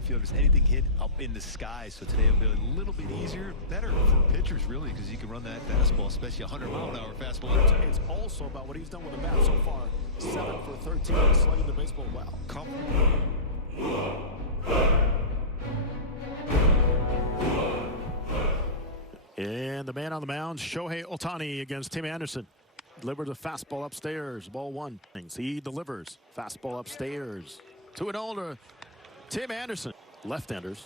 infielders, anything hit up in the sky. So today will be a little bit easier, better for pitchers, really, because you can run that fastball, especially a 100-mile-an-hour fastball. It's also about what he's done with the bat so far. 7 for 13, slugging the baseball well. And the man on the mound, Shohei Ohtani against Tim Anderson. Delivers a fastball upstairs, ball 1. He delivers fastball upstairs. 2-0 to Tim Anderson. Left-handers.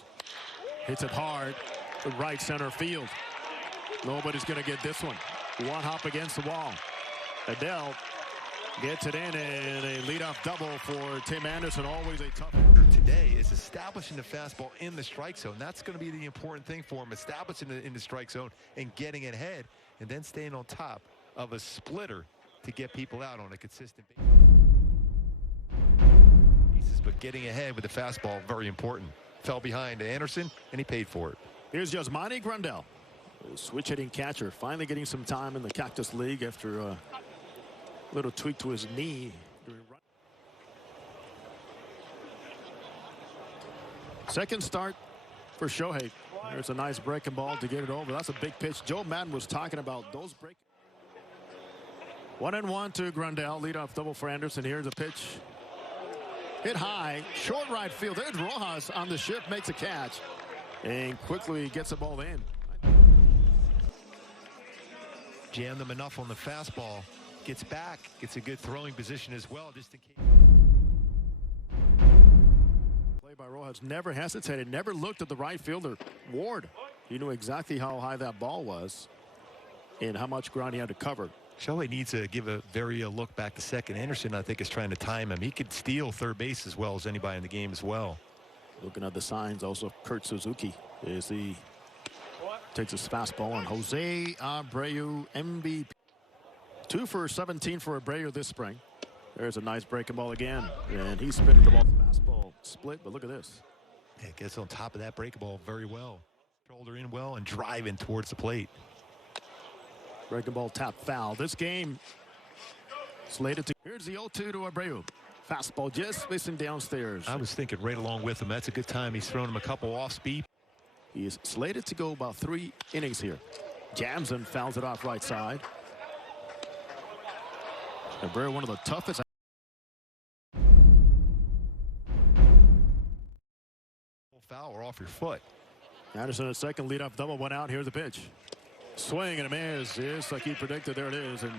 Hits it hard to right center field. Nobody's going to get this one. One hop against the wall. Adele gets it in, and a leadoff double for Tim Anderson. Always a tough. Today is establishing the fastball in the strike zone. That's going to be the important thing for him, establishing it in the strike zone and getting it ahead, and then staying on top of a splitter to get people out on a consistent basis. But getting ahead with the fastball, very important. Fell behind Anderson, and he paid for it. Here's Yasmani Grandal, switch hitting catcher, finally getting some time in the Cactus League after a little tweak to his knee. Second start for Shohei. There's a nice breaking ball to get it over. That's a big pitch. Joe Madden was talking about those break. 1-1 to Grandal. Leadoff double for Anderson. Here's a pitch. Hit high. Short right field. There's Rojas on the shift. Makes a catch. And quickly gets the ball in. Jammed them enough on the fastball. Gets back. Gets a good throwing position as well, just in case. Play by Rojas. Never hesitated. Never looked at the right fielder, Ward. He knew exactly how high that ball was and how much ground he had to cover. Shohei needs to give a look back to second. Anderson, I think, is trying to time him. He could steal third base as well as anybody in the game as well. Looking at the signs, also Kurt Suzuki is he takes his fastball, and Jose Abreu MVP. 2 for 17 for Abreu this spring. There's a nice breaking ball again, and he's spinning the ball. Fastball split, but look at this. Yeah, gets on top of that breaking ball very well. Shoulder in well and driving towards the plate. Breaking ball tap foul. This game slated to. Here's the 0-2 to Abreu. Fastball just missing downstairs. I was thinking right along with him. That's a good time. He's thrown him a couple off speed. He is slated to go about 3 innings here. Jams and fouls it off right side. Abreu, one of the toughest. Foul or off your foot. Anderson at second, leadoff double, went out. Here's the pitch. Swing and a miss. Yes, like he predicted. There it is. And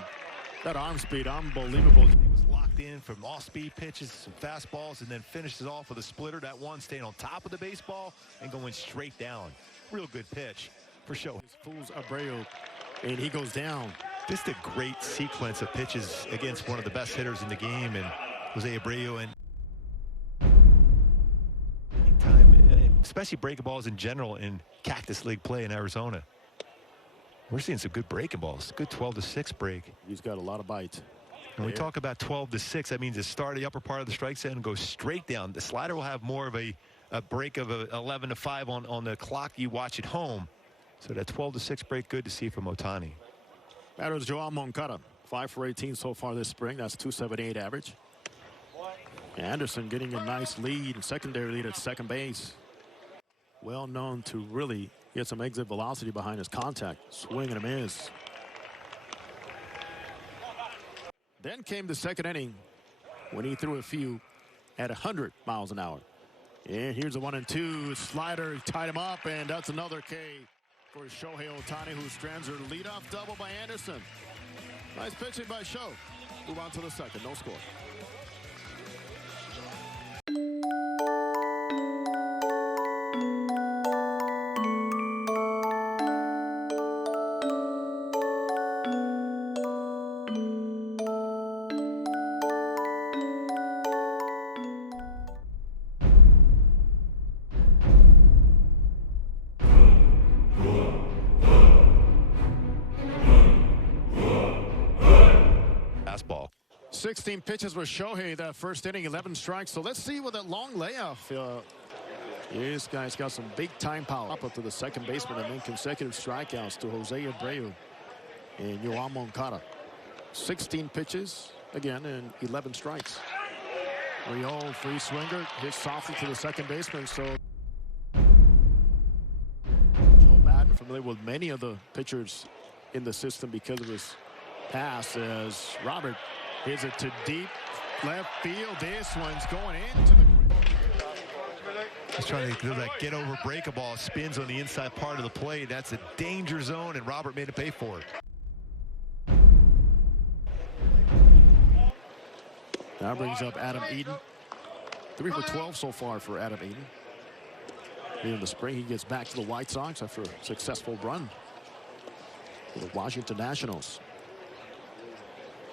that arm speed, unbelievable. He was locked in from off-speed pitches, some fastballs, and then finishes off with a splitter. That one staying on top of the baseball and going straight down. Real good pitch for Shohei. Fools Abreu, and he goes down. Just a great sequence of pitches against one of the best hitters in the game, and Jose Abreu, and especially breaking balls in general in Cactus League play in Arizona. We're seeing some good breaking balls. Good 12-6 break. He's got a lot of bite. When we talk about 12-6, that means it start the upper part of the strike zone and goes straight down. The slider will have more of a break of 11-5 on the clock you watch at home. So that 12-6 break, good to see from Ohtani. Batter is Joel Moncada. 5 for 18 so far this spring. That's .278 average. Anderson getting a nice lead, secondary lead at second base. Well known to really get some exit velocity behind his contact. Swing and a miss. Then came the second inning when he threw a few at 100 miles an hour. And here's a 1-2 slider. Tied him up, and that's another K for Shohei Ohtani, who strands her leadoff double by Anderson. Nice pitching by Show. Move on to the second. No score. Fastball. 16 pitches with Shohei that first inning, 11 strikes. So let's see what that long layoff. This guy's got some big time power. Up to the second baseman, and then consecutive strikeouts to Jose Abreu and Yoan Moncada. 16 pitches again and 11 strikes. 3-0 free swinger hits softly to the second baseman. So Joe Madden, familiar with many of the pitchers in the system because of his pass, as Robert hits it to deep left field. This one's going into the... He's trying to do that get over break a ball, spins on the inside part of the plate. That's a danger zone, and Robert made him pay for it. Now brings up Adam Eaton. 3 for 12 so far for Adam Eaton. In the spring, he gets back to the White Sox after a successful run for the Washington Nationals.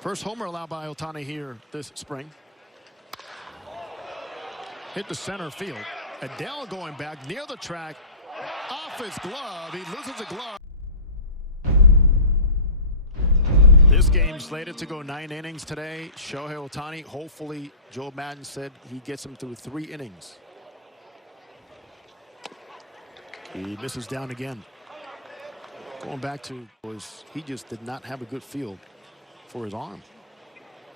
First homer allowed by Ohtani here this spring. Hit the center field. Adele going back near the track. Off his glove. He loses the glove. This game slated to go 9 innings today. Shohei Ohtani, hopefully, Joe Madden said he gets him through 3 innings. He misses down again. Going back to was he just did not have a good feel for his arm.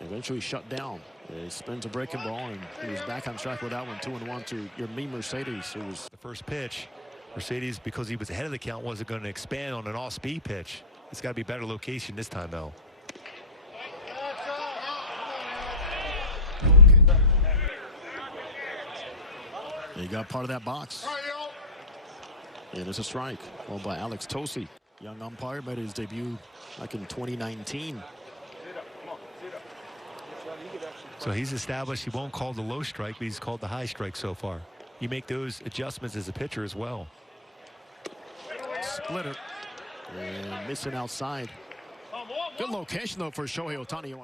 Eventually shut down. He spins a breaking ball, and he was back on track with that one. 2-1 to your Mercedes. It was the first pitch. Mercedes, because he was ahead of the count, wasn't going to expand on an off-speed pitch. It's got to be better location this time, though. He got part of that box. And it's a strike. Well, by Alex Tosi. Young umpire made his debut back in 2019. So he's established he won't call the low strike, but he's called the high strike so far. You make those adjustments as a pitcher as well. Splitter. And missing outside. Good location, though, for Shohei Ohtani.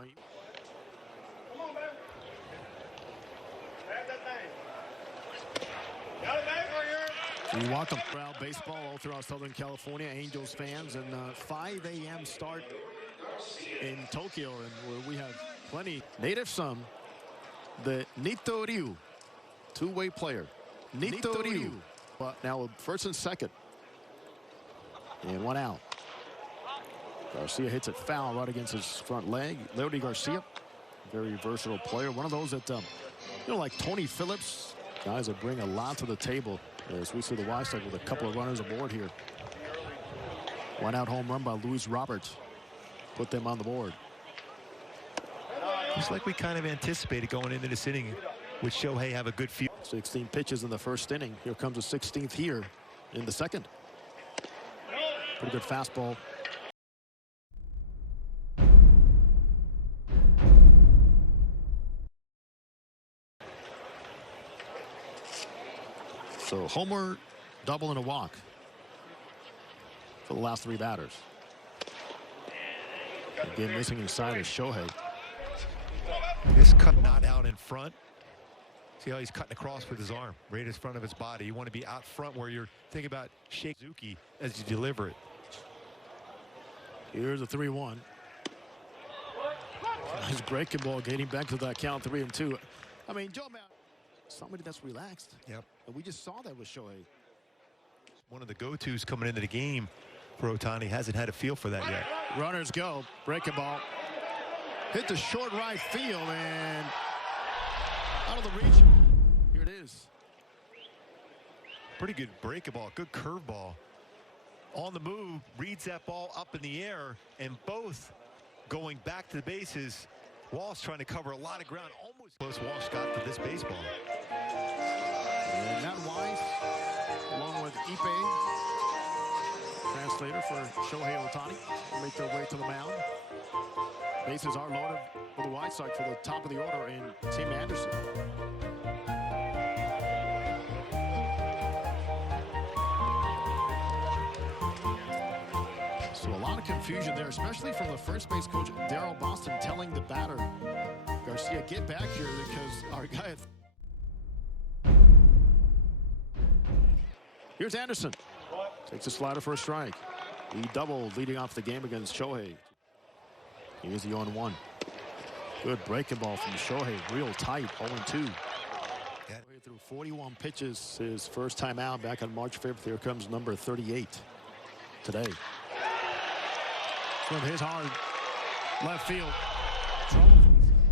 We welcome crowd baseball all throughout Southern California. Angels fans, and 5 a.m. start in Tokyo, and where we have plenty. Native son, the Nito Ryu, two-way player. Nito Ryu. But now first and second. And 1 out. Garcia hits it foul right against his front leg. Leody Garcia, very versatile player. One of those that, like Tony Phillips, guys that bring a lot to the table. As we see the White Sox with a couple of runners aboard here. 1 out home run by Luis Roberts. Put them on the board. It's like we kind of anticipated going into this inning with Shohei have a good feel. 16 pitches in the first inning. Here comes the 16th here in the second. Pretty good fastball. So homer, double, and a walk for the last 3 batters. Again, missing inside is Shohei. This cut not out in front. See how he's cutting across with his arm, right in front of his body. You want to be out front where you're thinking about shake Suzuki as you deliver it. Here's a 3-1. Nice breaking ball, getting back to that count 3-2. I mean, Joe Madden, somebody that's relaxed. Yep. And we just saw that with Shohei. One of the go-tos coming into the game for Ohtani. Hasn't had a feel for that yet. Runners go. Breaking ball. Hit the short right field, and out of the reach. Here it is. Pretty good breaking ball. Good curve ball. On the move, reads that ball up in the air, and both going back to the bases. Walsh trying to cover a lot of ground. Almost close Walsh got to this baseball. And Matt Wise, along with Ipe, translator for Shohei Ohtani, will make their way to the mound. Bases are loaded for the White Sox for the top of the order in Tim Anderson. So a lot of confusion there, especially from the first base coach, Darryl Boston, telling the batter, Garcia, get back here because our guy... Here's Anderson. Takes a slider for a strike. He doubled leading off the game against Shohei. Here's the 0-1. Good breaking ball from Shohei. Real tight, 0-2. Through 41 pitches, his first time out back on March 5th. Here comes number 38 today. From his hard left field.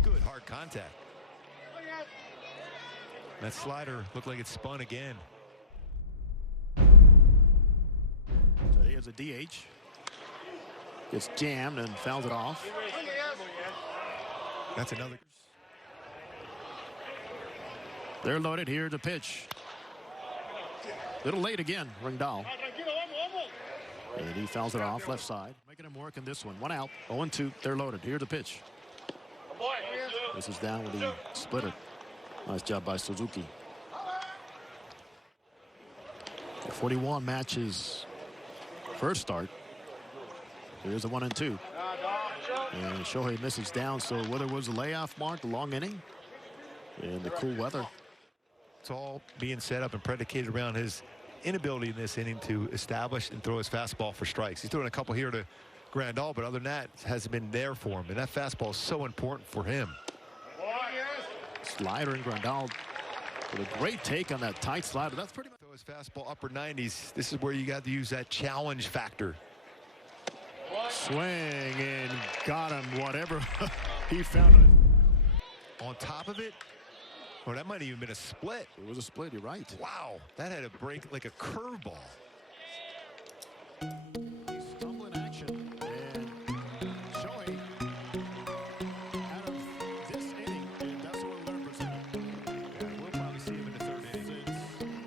Good hard contact. That slider looked like it spun again. Today is a DH. Gets jammed and fouls it off. That's another. They're loaded here to pitch. Little late again, Ringdahl. And he fouls it off left side. Making him work in this one. 1 out, 0-2. They're loaded. Here to pitch. This is down with the splitter. Nice job by Suzuki. The 41 matches first start. Here's a 1-2. And Shohei misses down. So whether it was a layoff mark, the long inning, and the cool weather. It's all being set up and predicated around his inability in this inning to establish and throw his fastball for strikes. He's throwing a couple here to Grandal, but other than that, it hasn't been there for him. And that fastball is so important for him. Slider and Grandal with a great take on that tight slider. That's pretty much. Throw his fastball upper 90s. This is where you got to use that challenge factor. Swing and got him. Whatever he found it. On top of it. Oh, that might have even been a split. It was a split, you're right. Wow, that had a break like a curveball. Stumbling action, and Shohei out of this inning, and that's what we'll learn from him. Yeah, we'll probably see him in the third inning.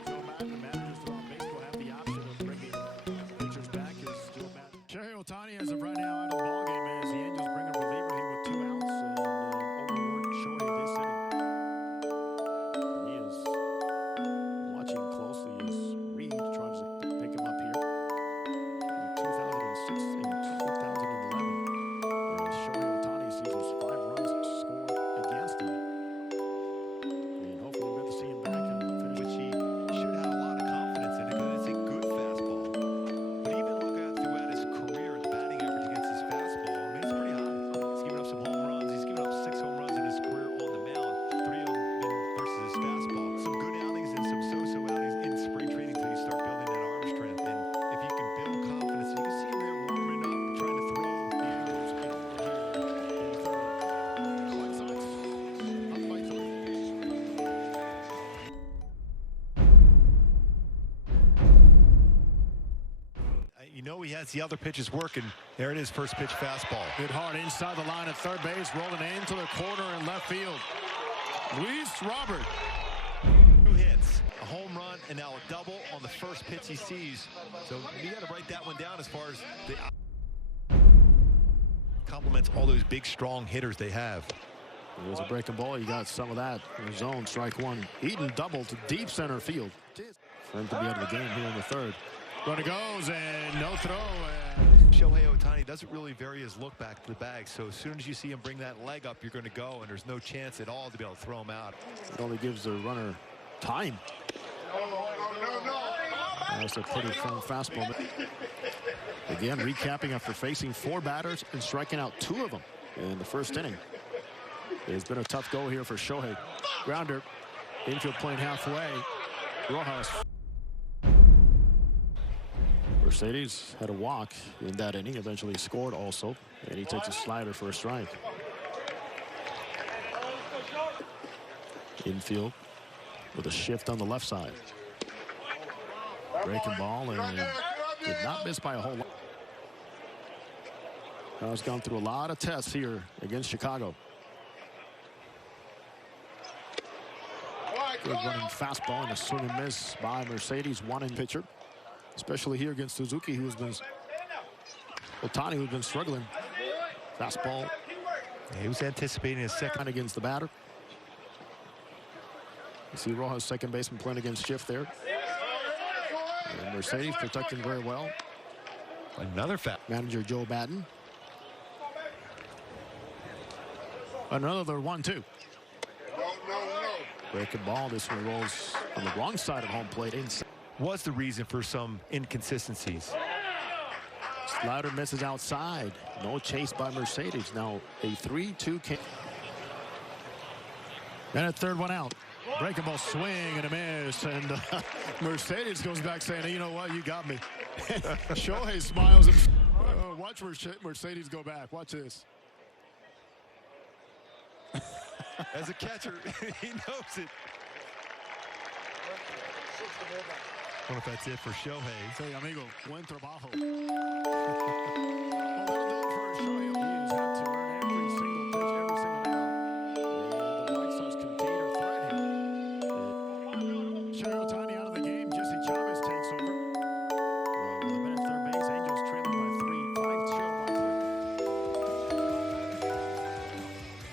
Joe Madden, the managers on base, will have the option of bringing pitchers back as Joe Madden. Shohei Ohtani, as of right now, out of the ballgame as the Angels bring a reliever here with 2 outs and overworked Shohei this inning. You know he has the other pitches working. There it is, first pitch fastball. Hit hard inside the line at third base, rolling into the corner in left field. Luis Robert. 2 hits, a home run, and now a double on the first pitch he sees. So you got to write that one down as far as the complements all those big, strong hitters they have. There's a breaking ball. You got some of that in the zone. Strike one. Eden double to deep center field. For him to be out of the game here in the third. Runner goes and no throw. Shohei Ohtani doesn't really vary his look back to the bag. So as soon as you see him bring that leg up, you're going to go, and there's no chance at all to be able to throw him out. It only gives the runner time. That's a pretty firm fastball. Again, recapping after facing 4 batters and striking out 2 of them in the first inning. It's been a tough go here for Shohei. Grounder, infield playing halfway. Rojas. Mercedes had a walk in that inning, eventually scored also, and he takes a slider for a strike. Infield with a shift on the left side. Breaking ball and did not miss by a whole lot. Now he's gone through a lot of tests here against Chicago. Good running fastball and a swing and miss by Mercedes, 1-in pitcher. Especially here against Suzuki, who's been Ohtani, who's been struggling. Fastball. He was anticipating a second against the batter. You see Rojas, second baseman, playing against Schiff there. And Mercedes protecting very well. Another foul. Manager Joe Madden. Another 1-2. Breaking ball. This one rolls on the wrong side of home plate. Inside. Was the reason for some inconsistencies. Slider misses outside. No chase by Mercedes. Now a 3-2 count. And a third one out. Breaking ball, swing and a miss. And Mercedes goes back saying, hey, you know what? You got me. Shohei smiles. And, watch Mercedes go back. Watch this. As a catcher, he knows it. wonder if that's it for Shohei. Say, amigo, buen trabajo. Well, that'll do it for Shohei.